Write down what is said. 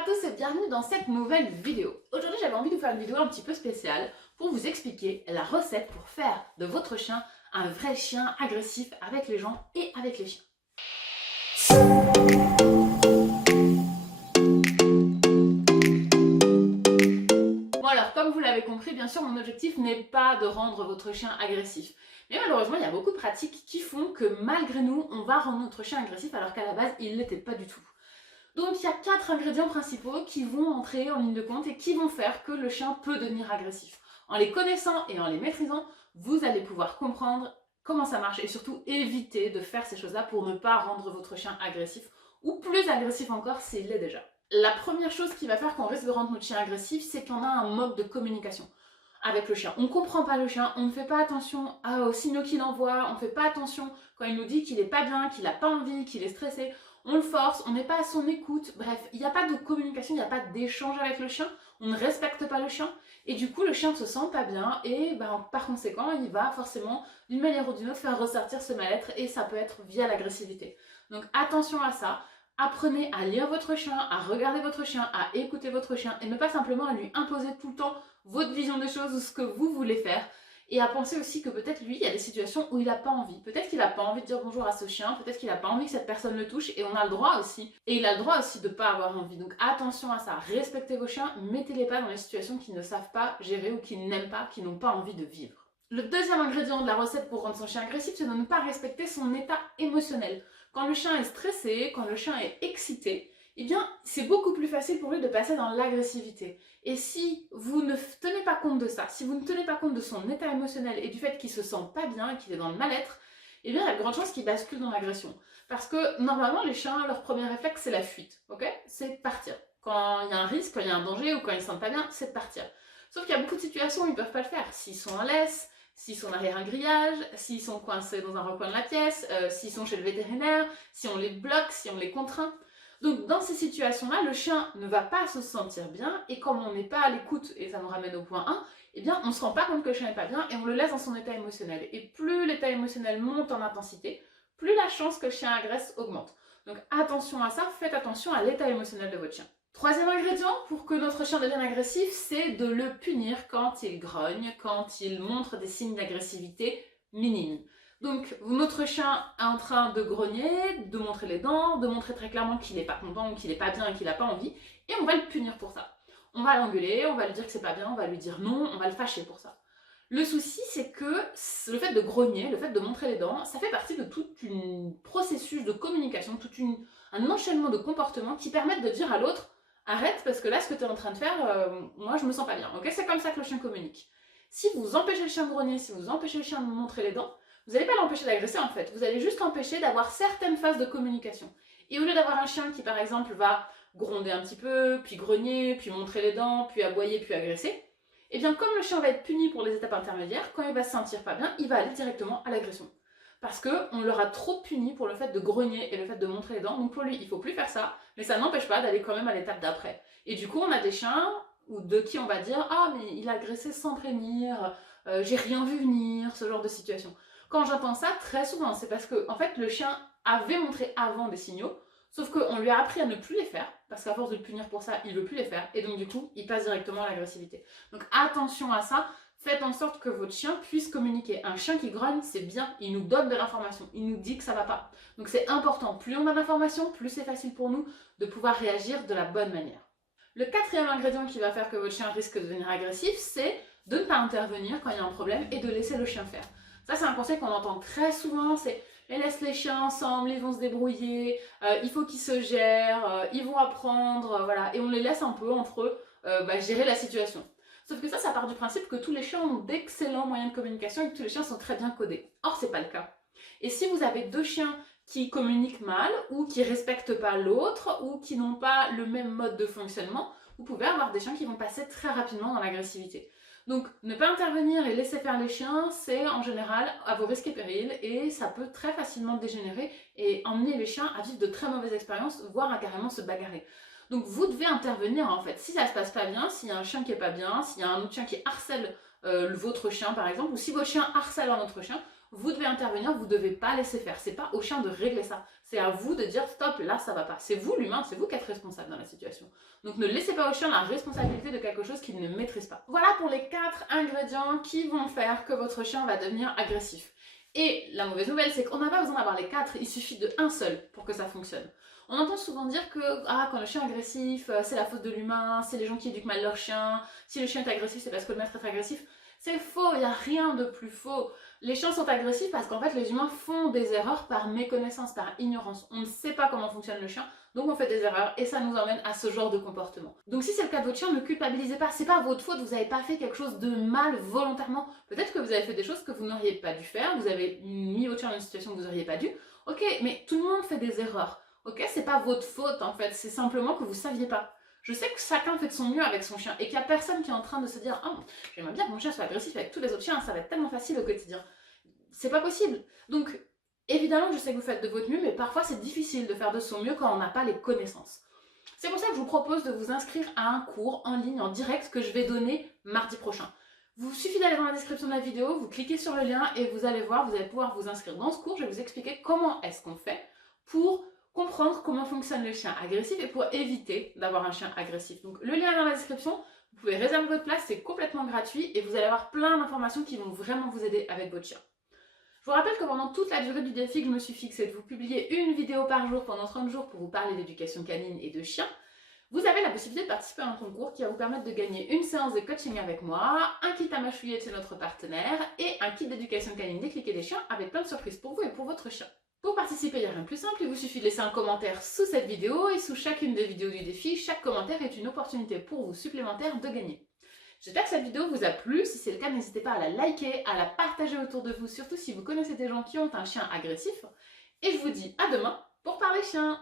Bonjour à tous et bienvenue dans cette nouvelle vidéo. Aujourd'hui j'avais envie de vous faire une vidéo un petit peu spéciale pour vous expliquer la recette pour faire de votre chien un vrai chien agressif avec les gens et avec les chiens. Bon alors comme vous l'avez compris, bien sûr mon objectif n'est pas de rendre votre chien agressif. Mais malheureusement il y a beaucoup de pratiques qui font que malgré nous on va rendre notre chien agressif alors qu'à la base il ne l'était pas du tout. Donc il y a 4 ingrédients principaux qui vont entrer en ligne de compte et qui vont faire que le chien peut devenir agressif. En les connaissant et en les maîtrisant, vous allez pouvoir comprendre comment ça marche et surtout éviter de faire ces choses-là pour ne pas rendre votre chien agressif ou plus agressif encore s'il l'est déjà. La première chose qui va faire qu'on risque de rendre notre chien agressif, c'est qu'on a un mode de communication avec le chien. On ne comprend pas le chien, on ne fait pas attention aux signaux qu'il envoie, on ne fait pas attention quand il nous dit qu'il n'est pas bien, qu'il n'a pas envie, qu'il est stressé. On le force, on n'est pas à son écoute, bref, il n'y a pas de communication, il n'y a pas d'échange avec le chien, on ne respecte pas le chien, et du coup le chien ne se sent pas bien, et par conséquent il va forcément d'une manière ou d'une autre faire ressortir ce mal-être, et ça peut être via l'agressivité. Donc attention à ça, apprenez à lire votre chien, à regarder votre chien, à écouter votre chien, et ne pas simplement à lui imposer tout le temps votre vision des choses ou ce que vous voulez faire. Et à penser aussi que peut-être lui, il y a des situations où il n'a pas envie. Peut-être qu'il n'a pas envie de dire bonjour à ce chien, peut-être qu'il n'a pas envie que cette personne le touche, et on a le droit aussi. Et il a le droit aussi de ne pas avoir envie. Donc attention à ça, respectez vos chiens, mettez-les pas dans les situations qu'ils ne savent pas gérer ou qu'ils n'aiment pas, qu'ils n'ont pas envie de vivre. Le deuxième ingrédient de la recette pour rendre son chien agressif, c'est de ne pas respecter son état émotionnel. Quand le chien est stressé, quand le chien est excité, eh bien, c'est beaucoup plus facile pour lui de passer dans l'agressivité. Et si vous ne tenez pas compte de ça, si vous ne tenez pas compte de son état émotionnel et du fait qu'il se sent pas bien et qu'il est dans le mal-être, eh bien, il y a de grandes chances qu'il bascule dans l'agression. Parce que, normalement, les chiens, leur premier réflexe, c'est la fuite, ok? C'est de partir. Quand il y a un risque, quand il y a un danger ou quand ils ne se sentent pas bien, c'est de partir. Sauf qu'il y a beaucoup de situations où ils ne peuvent pas le faire. S'ils sont en laisse, s'ils sont derrière un grillage, s'ils sont coincés dans un recoin de la pièce, s'ils sont chez le vétérinaire, si on les bloque, si on les contraint. Donc dans ces situations-là, le chien ne va pas se sentir bien et comme on n'est pas à l'écoute, et ça nous ramène au point 1, eh bien on ne se rend pas compte que le chien n'est pas bien et on le laisse dans son état émotionnel. Et plus l'état émotionnel monte en intensité, plus la chance que le chien agresse augmente. Donc attention à ça, faites attention à l'état émotionnel de votre chien. Troisième ingrédient pour que notre chien devienne agressif, c'est de le punir quand il grogne, quand il montre des signes d'agressivité minimes. Donc notre chien est en train de grogner, de montrer les dents, de montrer très clairement qu'il n'est pas content ou qu'il n'est pas bien et qu'il n'a pas envie, et on va le punir pour ça. On va l'engueuler, on va lui dire que c'est pas bien, on va lui dire non, on va le fâcher pour ça. Le souci, c'est que le fait de grogner, le fait de montrer les dents, ça fait partie de tout un processus de communication, un enchaînement de comportements qui permettent de dire à l'autre « Arrête, parce que là, ce que tu es en train de faire, moi, je me sens pas bien. » Ok, c'est comme ça que le chien communique. Si vous empêchez le chien de grogner, si vous empêchez le chien de montrer les dents, vous n'allez pas l'empêcher d'agresser en fait, vous allez juste l'empêcher d'avoir certaines phases de communication. Et au lieu d'avoir un chien qui par exemple va gronder un petit peu, puis grogner, puis montrer les dents, puis aboyer, puis agresser, et bien comme le chien va être puni pour les étapes intermédiaires, quand il va se sentir pas bien, il va aller directement à l'agression. Parce qu'on l'aura trop puni pour le fait de grogner et le fait de montrer les dents, donc pour lui il ne faut plus faire ça, mais ça n'empêche pas d'aller quand même à l'étape d'après. Et du coup on a des chiens ou de qui on va dire « Ah mais il a agressé sans prévenir, j'ai rien vu venir », ce genre de situation. Quand j'entends ça, très souvent, c'est parce que en fait, le chien avait montré avant des signaux, sauf qu'on lui a appris à ne plus les faire, parce qu'à force de le punir pour ça, il ne veut plus les faire, et donc du coup, il passe directement à l'agressivité. Donc attention à ça, faites en sorte que votre chien puisse communiquer. Un chien qui grogne, c'est bien, il nous donne de l'information, il nous dit que ça va pas. Donc c'est important, plus on a d'informations, plus c'est facile pour nous de pouvoir réagir de la bonne manière. Le quatrième ingrédient qui va faire que votre chien risque de devenir agressif, c'est de ne pas intervenir quand il y a un problème et de laisser le chien faire. Ça, c'est un conseil qu'on entend très souvent, c'est « laisse les chiens ensemble, ils vont se débrouiller, il faut qu'ils se gèrent, ils vont apprendre, voilà. » Et on les laisse un peu entre eux gérer la situation. Sauf que ça part du principe que tous les chiens ont d'excellents moyens de communication et que tous les chiens sont très bien codés. Or, c'est pas le cas. Et si vous avez deux chiens qui communiquent mal, ou qui respectent pas l'autre, ou qui n'ont pas le même mode de fonctionnement, vous pouvez avoir des chiens qui vont passer très rapidement dans l'agressivité. Donc, ne pas intervenir et laisser faire les chiens, c'est en général à vos risques et périls et ça peut très facilement dégénérer et emmener les chiens à vivre de très mauvaises expériences, voire à carrément se bagarrer. Donc, vous devez intervenir en fait. Si ça se passe pas bien, s'il y a un chien qui est pas bien, s'il y a un autre chien qui harcèle votre chien par exemple, ou si votre chien harcèle un autre chien, vous devez intervenir, vous ne devez pas laisser faire. C'est pas au chien de régler ça. C'est à vous de dire stop, là ça va pas. C'est vous l'humain, c'est vous qui êtes responsable dans la situation. Donc ne laissez pas au chien la responsabilité de quelque chose qu'il ne maîtrise pas. Voilà pour les 4 ingrédients qui vont faire que votre chien va devenir agressif. Et la mauvaise nouvelle, c'est qu'on n'a pas besoin d'avoir les 4, il suffit de un seul pour que ça fonctionne. On entend souvent dire que quand le chien est agressif, c'est la faute de l'humain, c'est les gens qui éduquent mal leur chien, si le chien est agressif, c'est parce que le maître est agressif. C'est faux, il n'y a rien de plus faux. Les chiens sont agressifs parce qu'en fait, les humains font des erreurs par méconnaissance, par ignorance. On ne sait pas comment fonctionne le chien, donc on fait des erreurs et ça nous emmène à ce genre de comportement. Donc si c'est le cas de votre chien, ne culpabilisez pas, c'est pas votre faute, vous n'avez pas fait quelque chose de mal volontairement. Peut-être que vous avez fait des choses que vous n'auriez pas dû faire, vous avez mis votre chien dans une situation que vous n'auriez pas dû. Ok, mais tout le monde fait des erreurs. Ok, c'est pas votre faute en fait, c'est simplement que vous saviez pas. Je sais que chacun fait de son mieux avec son chien et qu'il n'y a personne qui est en train de se dire oh, j'aimerais bien que mon chien soit agressif avec tous les autres chiens, ça va être tellement facile au quotidien. C'est pas possible. Donc, évidemment, je sais que vous faites de votre mieux, mais parfois c'est difficile de faire de son mieux quand on n'a pas les connaissances. C'est pour ça que je vous propose de vous inscrire à un cours en ligne, en direct, que je vais donner mardi prochain. Vous suffit d'aller dans la description de la vidéo, vous cliquez sur le lien et vous allez voir, vous allez pouvoir vous inscrire dans ce cours. Je vais vous expliquer comment est-ce qu'on fait pour comprendre comment fonctionne le chien agressif et pour éviter d'avoir un chien agressif. Donc le lien est dans la description, vous pouvez réserver votre place, c'est complètement gratuit et vous allez avoir plein d'informations qui vont vraiment vous aider avec votre chien. Je vous rappelle que pendant toute la durée du défi que je me suis fixée de vous publier une vidéo par jour pendant 30 jours pour vous parler d'éducation canine et de chien, vous avez la possibilité de participer à un concours qui va vous permettre de gagner une séance de coaching avec moi, un kit à mâchouiller de chez notre partenaire et un kit d'éducation canine des clics et des chiens avec plein de surprises pour vous et pour votre chien. Pour participer, il n'y a rien de plus simple, il vous suffit de laisser un commentaire sous cette vidéo et sous chacune des vidéos du défi, chaque commentaire est une opportunité pour vous supplémentaire de gagner. J'espère que cette vidéo vous a plu, si c'est le cas n'hésitez pas à la liker, à la partager autour de vous, surtout si vous connaissez des gens qui ont un chien agressif. Et je vous dis à demain pour parler chien.